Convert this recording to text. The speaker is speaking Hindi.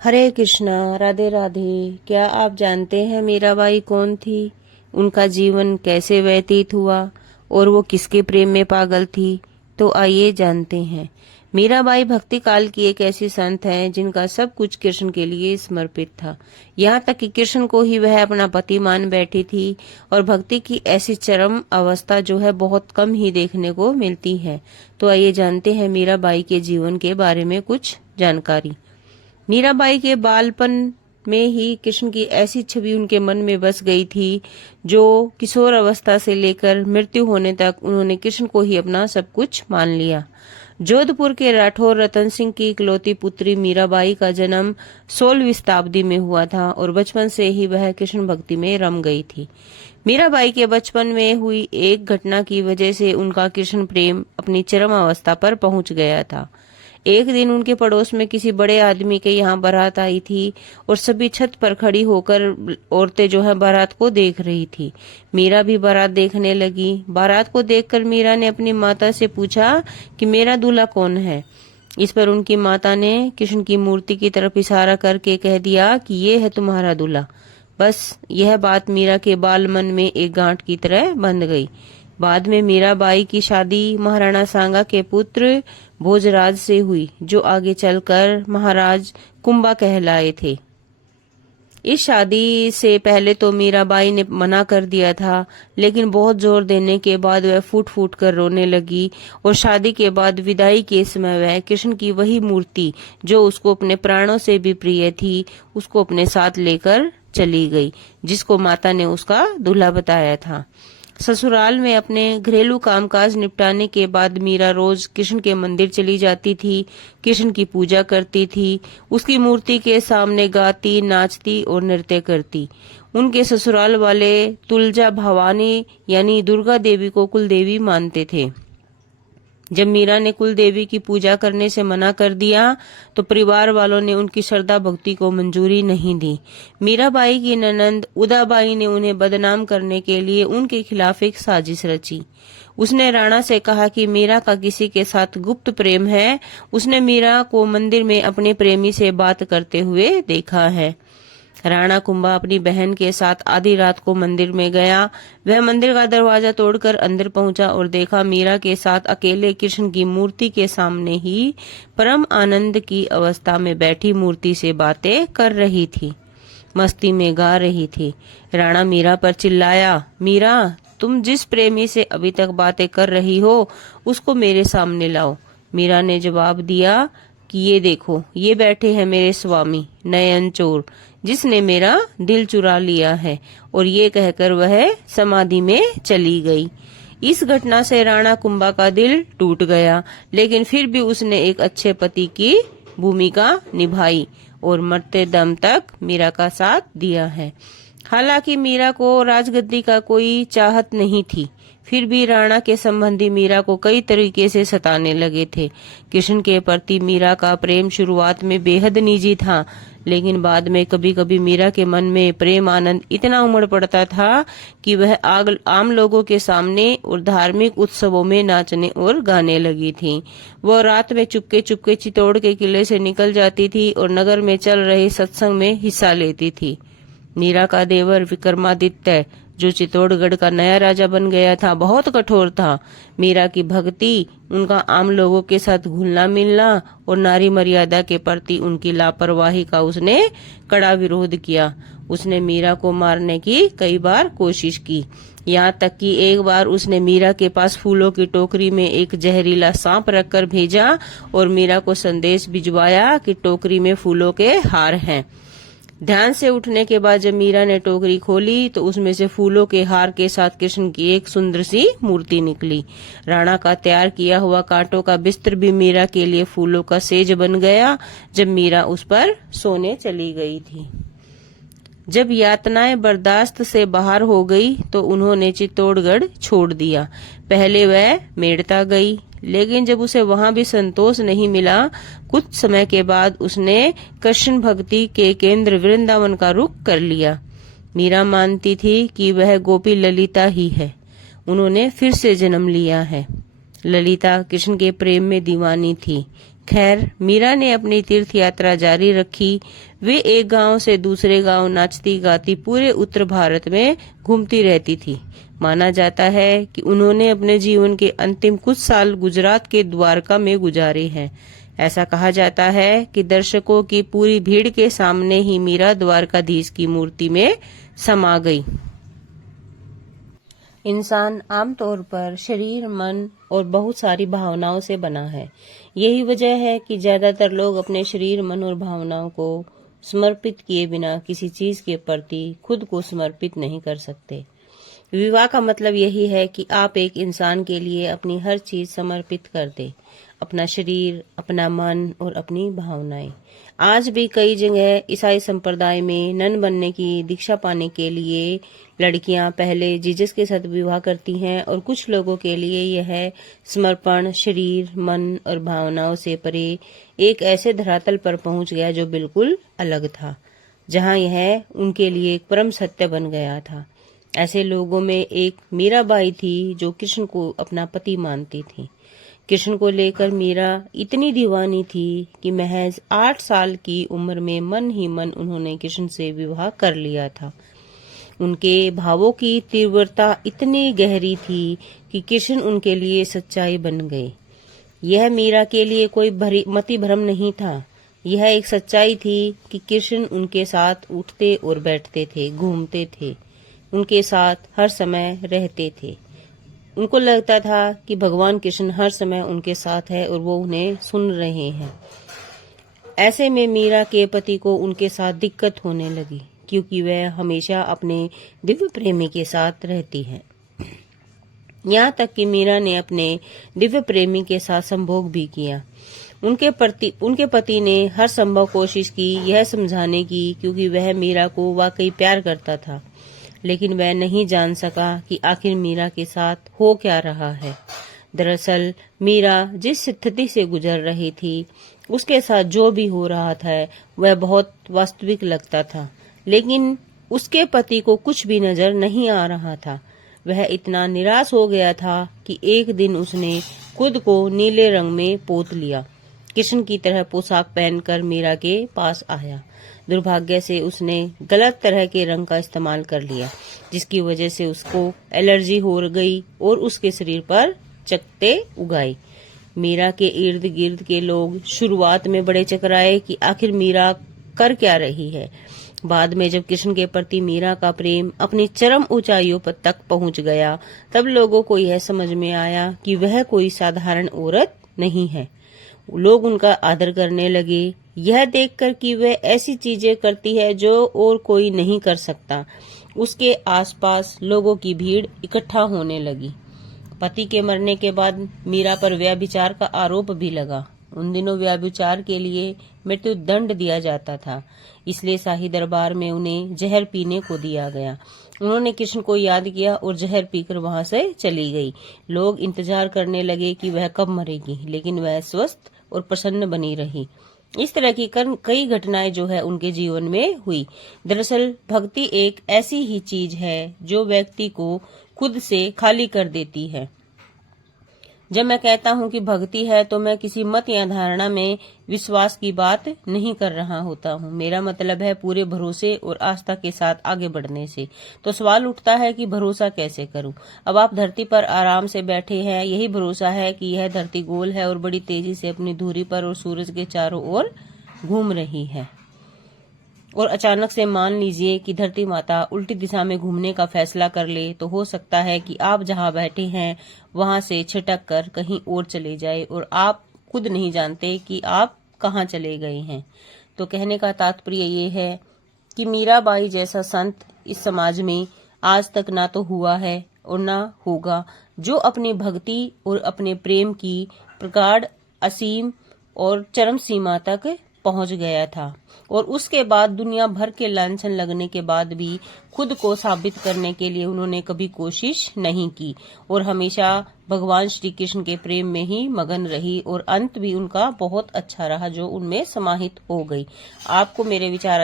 हरे कृष्णा। राधे राधे। क्या आप जानते हैं मीराबाई कौन थी, उनका जीवन कैसे व्यतीत हुआ और वो किसके प्रेम में पागल थी? तो आइए जानते हैं। मीराबाई भक्ति काल की एक ऐसी संत है जिनका सब कुछ कृष्ण के लिए समर्पित था। यहाँ तक कि कृष्ण को ही वह अपना पति मान बैठी थी। और भक्ति की ऐसी चरम अवस्था जो है बहुत कम ही देखने को मिलती है। तो आइए जानते हैं मीराबाई के जीवन के बारे में कुछ जानकारी। मीराबाई के बालपन में ही कृष्ण की ऐसी छवि उनके मन में बस गई थी जो किशोर अवस्था से लेकर मृत्यु होने तक उन्होंने कृष्ण को ही अपना सब कुछ मान लिया। जोधपुर के राठौर रतन सिंह की इकलौती पुत्री मीराबाई का जन्म 16वीं शताब्दी में हुआ था और बचपन से ही वह कृष्ण भक्ति में रम गई थी। मीराबाई के बचपन में हुई एक घटना की वजह से उनका कृष्ण प्रेम अपनी चरम अवस्था पर पहुंच गया था। एक दिन उनके पड़ोस में किसी बड़े आदमी के यहाँ बारात आई थी और सभी छत पर खड़ी होकर औरतें जो है बारात को देख रही थी। मीरा भी बारात देखने लगी। बारात को देखकर मीरा ने अपनी माता से पूछा कि मेरा दूल्हा कौन है। इस पर उनकी माता ने कृष्ण की मूर्ति की तरफ इशारा करके कह दिया कि ये है तुम्हारा दूल्हा। बस यह बात मीरा के बाल मन में एक गांठ की तरह बंध गई। बाद में मीराबाई की शादी महाराणा सांगा के पुत्र भोजराज से हुई, जो आगे चलकर महाराज कुंभा कहलाए थे। इस शादी से पहले तो मीराबाई ने मना कर दिया था, लेकिन बहुत जोर देने के बाद वह फूट फूट कर रोने लगी और शादी के बाद विदाई के समय वह कृष्ण की वही मूर्ति जो उसको अपने प्राणों से भी प्रिय थी, उसको अपने साथ लेकर चली गई, जिसको माता ने उसका दूल्हा बताया था। ससुराल में अपने घरेलू कामकाज निपटाने के बाद मीरा रोज कृष्ण के मंदिर चली जाती थी, कृष्ण की पूजा करती थी, उसकी मूर्ति के सामने गाती, नाचती और नृत्य करती। उनके ससुराल वाले तुलजा भवानी यानी दुर्गा देवी को कुल देवी मानते थे। जब मीरा ने कुल देवी की पूजा करने से मना कर दिया तो परिवार वालों ने उनकी श्रद्धा भक्ति को मंजूरी नहीं दी। मीराबाई की ननंद उदाबाई ने उन्हें बदनाम करने के लिए उनके खिलाफ एक साजिश रची। उसने राणा से कहा कि मीरा का किसी के साथ गुप्त प्रेम है। उसने मीरा को मंदिर में अपने प्रेमी से बात करते हुए देखा है। राणा कुंभा अपनी बहन के साथ आधी रात को मंदिर में गया। वह मंदिर का दरवाजा तोड़कर अंदर पहुंचा और देखा मीरा के साथ अकेले कृष्ण की मूर्ति के सामने ही परम आनंद की अवस्था में बैठी मूर्ति से बातें कर रही थी, मस्ती में गा रही थी। राणा मीरा पर चिल्लाया, मीरा, तुम जिस प्रेमी से अभी तक बातें कर रही हो उसको मेरे सामने लाओ। मीरा ने जवाब दिया कि ये देखो, ये बैठे हैं मेरे स्वामी नयन चोर, जिसने मेरा दिल चुरा लिया है। और ये कहकर वह समाधि में चली गई। इस घटना से राणा कुंभा का दिल टूट गया, लेकिन फिर भी उसने एक अच्छे पति की भूमिका निभाई और मरते दम तक मीरा का साथ दिया है। हालांकि मीरा को राजगद्दी का कोई चाहत नहीं थी, फिर भी राणा के संबंधी मीरा को कई तरीके से सताने लगे थे। कृष्ण के प्रति मीरा का प्रेम शुरुआत में बेहद निजी था, लेकिन बाद में कभी कभी मीरा के मन में प्रेम आनंद इतना उमड़ पड़ता था कि वह आम लोगों के सामने और धार्मिक उत्सवों में नाचने और गाने लगी थी। वह रात में चुपके चुपके चित्तौड़ के किले से निकल जाती थी और नगर में चल रहे सत्संग में हिस्सा लेती थी। मीरा का देवर विक्रमादित्य, जो चित्तौड़गढ़ का नया राजा बन गया था, बहुत कठोर था। मीरा की भक्ति, उनका आम लोगों के साथ घुलना मिलना और नारी मर्यादा के प्रति उनकी लापरवाही का उसने कड़ा विरोध किया। उसने मीरा को मारने की कई बार कोशिश की। यहाँ तक कि एक बार उसने मीरा के पास फूलों की टोकरी में एक जहरीला सांप रखकर भेजा और मीरा को संदेश भिजवाया कि टोकरी में फूलों के हार हैं। ध्यान से उठने के बाद जब मीरा ने टोकरी खोली तो उसमें से फूलों के हार के साथ कृष्ण की एक सुंदर सी मूर्ति निकली। राणा का तैयार किया हुआ कांटों का बिस्तर भी मीरा के लिए फूलों का सेज बन गया जब मीरा उस पर सोने चली गई थी। जब यातनाएं बर्दाश्त से बाहर हो गई तो उन्होंने चित्तौड़गढ़ छोड़ दिया। पहले वह मेड़ता गई, लेकिन जब उसे वहां भी संतोष नहीं मिला, कुछ समय के बाद उसने कृष्ण भक्ति के केंद्र वृंदावन का रुख कर लिया। मीरा मानती थी कि वह गोपी ललिता ही है। उन्होंने फिर से जन्म लिया है। ललिता कृष्ण के प्रेम में दीवानी थी। खैर, मीरा ने अपनी तीर्थ यात्रा जारी रखी। वे एक गांव से दूसरे गांव नाचती गाती पूरे उत्तर भारत में घूमती रहती थी। माना जाता है कि उन्होंने अपने जीवन के अंतिम कुछ साल गुजरात के द्वारका में गुजारे हैं। ऐसा कहा जाता है कि दर्शकों की पूरी भीड़ के सामने ही मीरा द्वारकाधीश की मूर्ति में समा गई। इंसान आमतौर पर शरीर, मन और बहुत सारी भावनाओं से बना है। यही वजह है कि ज्यादातर लोग अपने शरीर, मन और भावनाओं को समर्पित किए बिना किसी चीज के प्रति खुद को समर्पित नहीं कर सकते। विवाह का मतलब यही है कि आप एक इंसान के लिए अपनी हर चीज समर्पित कर दे, अपना शरीर, अपना मन और अपनी भावनाएं। आज भी कई जगह ईसाई संप्रदाय में नन बनने की दीक्षा पाने के लिए लड़कियां पहले जीसस के साथ विवाह करती हैं, और कुछ लोगों के लिए यह समर्पण शरीर, मन और भावनाओं से परे एक ऐसे धरातल पर पहुंच गया जो बिल्कुल अलग था, जहां यह उनके लिए एक परम सत्य बन गया था। ऐसे लोगों में एक मीराबाई थी जो कृष्ण को अपना पति मानती थी। कृष्ण को लेकर मीरा इतनी दीवानी थी कि महज 8 साल की उम्र में मन ही मन उन्होंने कृष्ण से विवाह कर लिया था। उनके भावों की तीव्रता इतनी गहरी थी कि कृष्ण उनके लिए सच्चाई बन गए। यह मीरा के लिए कोई मति भ्रम नहीं था, यह एक सच्चाई थी कि कृष्ण उनके साथ उठते और बैठते थे, घूमते थे, उनके साथ हर समय रहते थे। उनको लगता था कि भगवान कृष्ण हर समय उनके साथ है और वो उन्हें सुन रहे हैं। ऐसे में मीरा के पति को उनके साथ दिक्कत होने लगी, क्योंकि वह हमेशा अपने दिव्य प्रेमी के साथ रहती है। यहाँ तक कि मीरा ने अपने दिव्य प्रेमी के साथ संभोग भी किया। उनके पति ने हर संभव कोशिश की यह समझाने की, क्योंकि वह मीरा को वाकई प्यार करता था, लेकिन वह नहीं जान सका कि आखिर मीरा के साथ हो क्या रहा है। दरअसल मीरा जिस स्थिति से गुजर रही थी, उसके साथ जो भी हो रहा था वह बहुत वास्तविक लगता था, लेकिन उसके पति को कुछ भी नजर नहीं आ रहा था। वह इतना निराश हो गया था कि एक दिन उसने खुद को नीले रंग में पोत लिया, कृष्ण की तरह पोशाक पहनकर मीरा के पास आया। दुर्भाग्य से उसने गलत तरह के रंग का इस्तेमाल कर लिया, जिसकी वजह से उसको एलर्जी हो गई और उसके शरीर पर चकत्ते उगाए। मीरा के इर्द गिर्द के लोग शुरुआत में बड़े चकराए कि आखिर मीरा कर क्या रही है। बाद में जब कृष्ण के प्रति मीरा का प्रेम अपनी चरम ऊंचाइयों पर तक पहुंच गया, तब लोगों को यह समझ में आया कि वह कोई साधारण औरत नहीं है। लोग उनका आदर करने लगे, यह देखकर कि वह ऐसी चीजें करती है जो और कोई नहीं कर सकता। उसके आसपास लोगों की भीड़ इकट्ठा होने लगी। पति के मरने के बाद मीरा पर व्यभिचार का आरोप भी लगा। उन दिनों व्यभिचार के लिए मृत्यु दंड दिया जाता था, इसलिए शाही दरबार में उन्हें जहर पीने को दिया गया। उन्होंने कृष्ण को याद किया और जहर पीकर वहां से चली गई। लोग इंतजार करने लगे कि वह कब मरेगी, लेकिन वह स्वस्थ और प्रसन्न बनी रही। इस तरह की कई घटनाएं जो है उनके जीवन में हुई। दरअसल भक्ति एक ऐसी ही चीज है जो व्यक्ति को खुद से खाली कर देती है। जब मैं कहता हूँ कि भक्ति है, तो मैं किसी मत या धारणा में विश्वास की बात नहीं कर रहा होता हूँ। मेरा मतलब है पूरे भरोसे और आस्था के साथ आगे बढ़ने से। तो सवाल उठता है कि भरोसा कैसे करूँ। अब आप धरती पर आराम से बैठे हैं, यही भरोसा है कि यह धरती गोल है और बड़ी तेजी से अपनी धुरी पर और सूरज के चारों ओर घूम रही है। और अचानक से मान लीजिए कि धरती माता उल्टी दिशा में घूमने का फैसला कर ले, तो हो सकता है कि आप जहां बैठे हैं वहां से छिटक कर कहीं और चले जाए और आप खुद नहीं जानते कि आप कहां चले गए हैं। तो कहने का तात्पर्य ये है कि मीराबाई जैसा संत इस समाज में आज तक ना तो हुआ है और ना होगा, जो अपनी भक्ति और अपने प्रेम की प्रगाढ़, असीम और चरम सीमा तक पहुंच गया था, और उसके बाद दुनिया भर के लांछन लगने के बाद भी खुद को साबित करने के लिए उन्होंने कभी कोशिश नहीं की और हमेशा भगवान श्री कृष्ण के प्रेम में ही मगन रही, और अंत भी उनका बहुत अच्छा रहा जो उनमें समाहित हो गई। आपको मेरे विचार